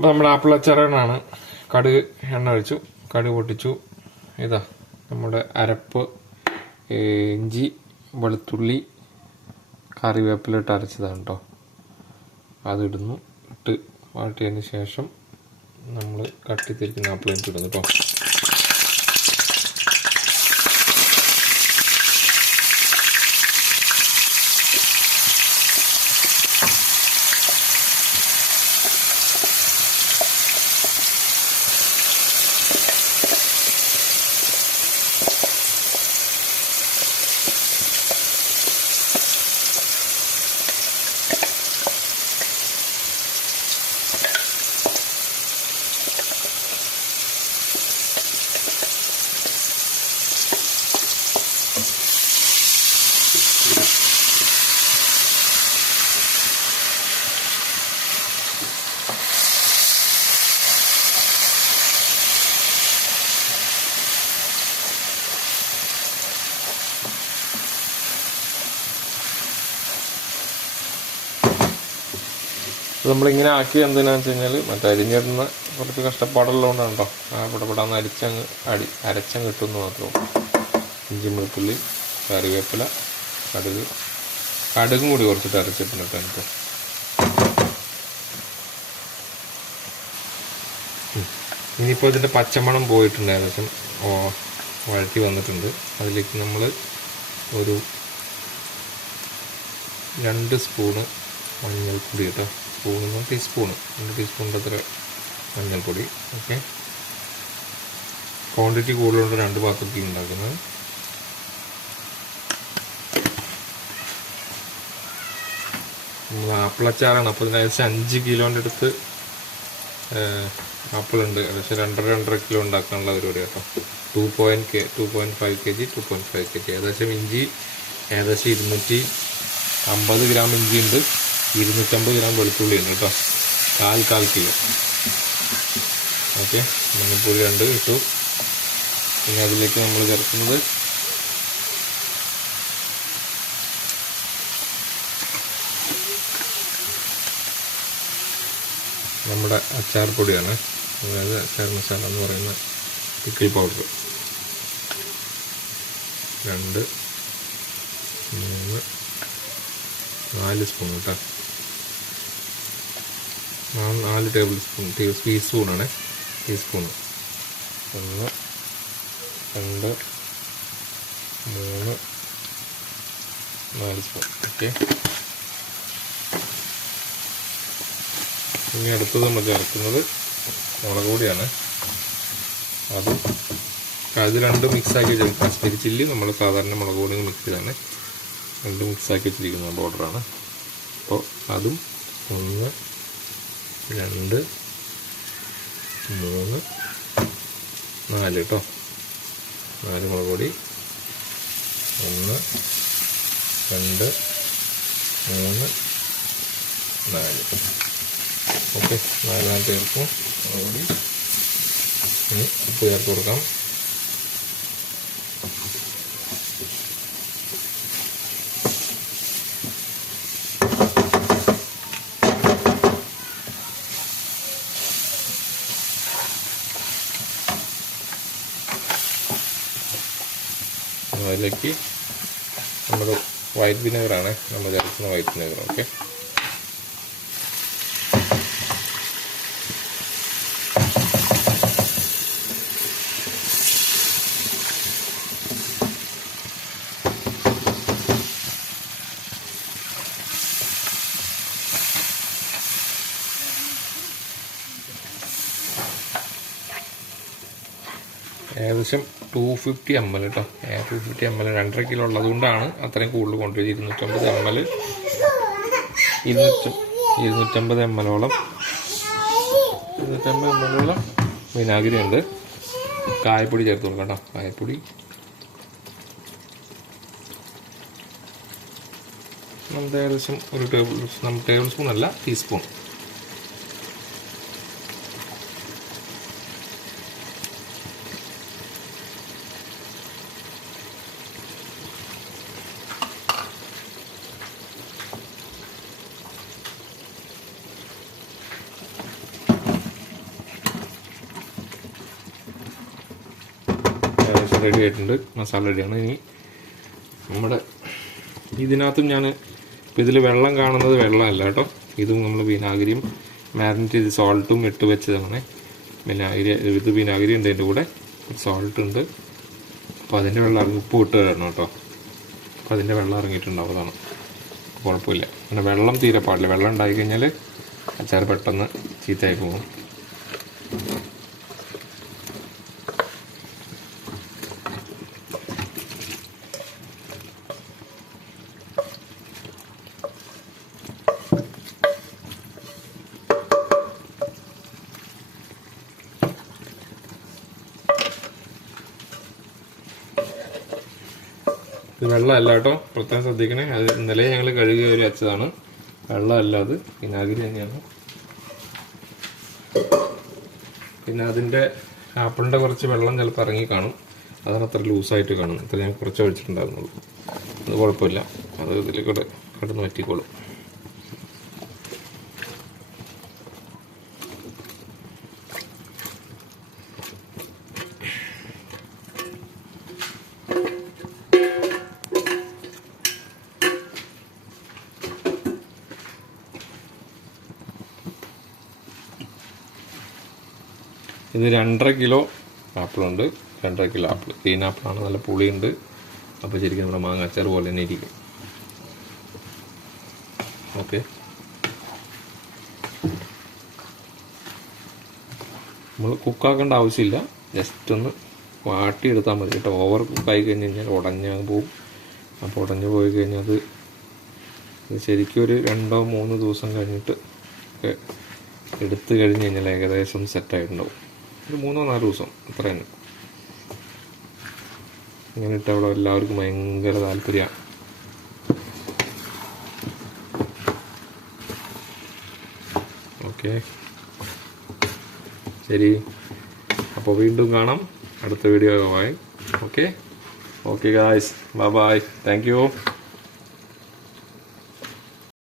അപ്പോൾ നമ്മുടെ ആപ്പിൾ അച്ചാറാണ്. കടുക് എണ്ണ ഒഴിച്ചു, കടുക് പൊട്ടിച്ചു. ഇതാ നമ്മുടെ അരപ്പ്, ഇഞ്ചി, വെളുത്തുള്ളി, കറിവേപ്പില ഇട്ട് അരച്ചതാണ് കേട്ടോ. അതിടുന്നു. ഇട്ട് വാട്ടിയതിന് ശേഷം നമ്മൾ കട്ടിത്തിരിക്കുന്ന ആപ്പിൾ ഇടുന്നു കേട്ടോ. നമ്മളിങ്ങനെ ആക്കി എന്തിനാന്ന് വെച്ച് കഴിഞ്ഞാൽ മറ്റേ അരിഞ്ഞിടുന്ന കുറച്ച് കഷ്ടപ്പാടുള്ളതുകൊണ്ടാണ് കേട്ടോ. പടപെടാന്ന് അരച്ചങ്ങ് കിട്ടുമെന്ന് മാത്രമേ. ഇഞ്ചി, വെളുത്തുള്ളി, കറിവേപ്പില, കടുകും കൂടി കുറച്ചിട്ട് അരച്ചിട്ടുണ്ട് കേട്ടോ എനിക്ക്. ഇനിയിപ്പോൾ ഇതിൻ്റെ പച്ചമണം പോയിട്ടുണ്ട്, ഏകദേശം വഴറ്റി വന്നിട്ടുണ്ട്. അതിലേക്ക് നമ്മൾ ഒരു 2 സ്പൂണ് മഞ്ഞൾപ്പൊടി കേട്ടോ. സ്പൂണിന് ടീസ്പൂണ്, 2 ടീസ്പൂണിൻ്റെ അത്ര മഞ്ഞൾപ്പൊടി. ഓക്കെ, ക്വാണ്ടിറ്റി കൂടുതലുണ്ട്, 2 പാത്രത്തിൽ ഉണ്ടാക്കുന്നത്. നമ്മൾ ആപ്പിളച്ചാറാണ്. അപ്പോൾ ഇതിന് ഏകദേശം 5 കിലോൻ്റെ അടുത്ത് ആപ്പിളുണ്ട്. ഏകദേശം 2.5 കിലോ ഉണ്ടാക്കാനുള്ള പരിപാടി കേട്ടോ. 2.5 kg, 2.5 kg. ഏകദേശം ഇഞ്ചി ഏകദേശം 250 ഗ്രാം ഇഞ്ചി ഉണ്ട്, 250 ഗ്രാം വെളുത്തുള്ളി ഉണ്ട് കേട്ടോ. 1/4 കിലോ. ഓക്കെ, മഞ്ഞൾപ്പൊടി 2 ഇട്ടു. പിന്നെ അതിലേക്ക് നമ്മൾ ചേർക്കുന്നത് നമ്മുടെ അച്ചാർ പൊടിയാണ്, അതായത് അച്ചാർ മസാല എന്ന് പറയുന്ന പിക്കിൾ പൗഡർ. 2, 3, 4 സ്പൂൺ കേട്ടോ. 4 ടേബിൾ സ്പൂൺ, ടീസ്പൂണാണ്, ടീസ്പൂണ്. 1, 2, 3, 4 സ്പൂൺ. ഓക്കെ, ഇനി അടുത്തത് നമ്മൾ ചേർക്കുന്നത് മുളക് പൊടിയാണ്. അത് 2 മിക്സാക്കി വെച്ചാൽ കാശ്മീരി ചില്ലി നമ്മൾ സാധാരണ മുളക് പൊടി മിക്സ് ചെയ്താണ്, 2 മിക്സാക്കി വെച്ചിരിക്കുന്ന പൗഡറാണ്. അപ്പോൾ അതും 1, 2, 3, 4 കേട്ടോ. 4 മുളക് പൊടി. 1, 2, 3, 4. ഓക്കെ, 4 ചേർക്കും മുളക് പൊടി. ഇനി ഉപ്പ് ചേർത്ത് കൊടുക്കാം. അതിലേക്ക് നമ്മുടെ വൈറ്റ് വിനെഗറാണ് നമ്മൾ ചേർക്കുന്ന വൈറ്റ് വിനെഗർ. ഓക്കെ, ഏകദേശം 250 ml കേട്ടോ. 250 ml 2.5 കിലോ ഉള്ളതുകൊണ്ടാണ് അത്രയും കൂടുതൽ കൊണ്ടുവരുന്നത്. 250 ml-ഓളം വിനാഗിരി ഉണ്ട്. കായപ്പൊടി ചേർത്ത് കൊടുക്കാം കേട്ടോ. കായപ്പൊടി നമ്മുടെ ഏകദേശം ഒരു ടേബിൾ സ്പൂൺ അല്ല, ടീസ്പൂൺ. റെഡി ആയിട്ടുണ്ട്, മസാല റെഡിയാണ്. ഇനി നമ്മുടെ ഇതിനകത്തും ഞാൻ ഇപ്പോൾ ഇതിൽ വെള്ളം കാണുന്നത് വെള്ളമല്ല കേട്ടോ, ഇതും നമ്മൾ വിനാഗിരിയും മാരിനേറ്റ് ചെയ്ത് സോൾട്ടും ഇട്ട് വെച്ചതാണ്. വിനാഗിരി ഉണ്ട്, അതിൻ്റെ കൂടെ സോൾട്ട് ഉണ്ട്. അപ്പോൾ അതിൻ്റെ വെള്ളം ഇറങ്ങി, ഉപ്പ് ഇട്ട് തരണം കേട്ടോ. അപ്പോൾ അതിൻ്റെ വെള്ളം ഇറങ്ങിയിട്ടുണ്ടാവും, അതാണ് കുഴപ്പമില്ല. പിന്നെ വെള്ളം തീരെ പാടില്ല, വെള്ളം ഉണ്ടായി കഴിഞ്ഞാൽ അച്ചാർ പെട്ടെന്ന് ചീത്തയായി പോകും. ഇത് വെള്ളമല്ല കേട്ടോ, പ്രത്യേകം ശ്രദ്ധിക്കണേ. അത് ഇന്നലെ ഞങ്ങൾ കഴുകി ഒരു വെച്ചതാണ്, വെള്ളമല്ല, അത് വിനാഗിരി തന്നെയാണ്. പിന്നെ അതിൻ്റെ ആപ്പിളിൻ്റെ കുറച്ച് വെള്ളം ചിലപ്പോൾ ഇറങ്ങി കാണും, അതാണ് അത്ര ലൂസായിട്ട് കാണുന്നത്. അത്ര ഞാൻ കുറച്ച് ഒഴിച്ചിട്ടുണ്ടായിരുന്നുള്ളൂ, അത് കുഴപ്പമില്ല, അത് ഇതിൽ കൂടെ കടന്ന് പറ്റിക്കോളും. ഇത് 2.5 കിലോ ആപ്പിളുണ്ട്, 2.5 കിലോ ആപ്പിൾ, ഗ്രീൻ ആപ്പിളാണ്, നല്ല പുളിയുണ്ട്. അപ്പോൾ ശരിക്കും നമ്മുടെ മാങ്ങ അച്ചാർ പോലെ തന്നെ ഇരിക്കും. ഓക്കെ, നമ്മൾ കുക്കാക്കേണ്ട ആവശ്യമില്ല, ജസ്റ്റ് ഒന്ന് വാട്ടിയെടുത്താൽ മതി കേട്ടോ. ഓവർ കുക്കായി കഴിഞ്ഞ് കഴിഞ്ഞാൽ ഉടഞ്ഞു പോവും. അപ്പോൾ ഉടഞ്ഞു പോയി കഴിഞ്ഞാൽ അത് ശരിക്കും ഒരു 2-3 ദിവസം കഴിഞ്ഞിട്ട് ഒക്കെ എടുത്തു കഴിഞ്ഞ് കഴിഞ്ഞാൽ ഏകദേശം സെറ്റായിട്ടുണ്ടാവും. ഒരു 3-4 ദിവസം അത്ര തന്നെ. ഇങ്ങനെ ഇട്ട് അവിടെ എല്ലാവർക്കും ഭയങ്കര താല്പര്യമാണ്. ഓക്കെ, ശരി, അപ്പോൾ വീണ്ടും കാണാം അടുത്ത വീഡിയോ ആയി. Okay guys, bye bye, thank you.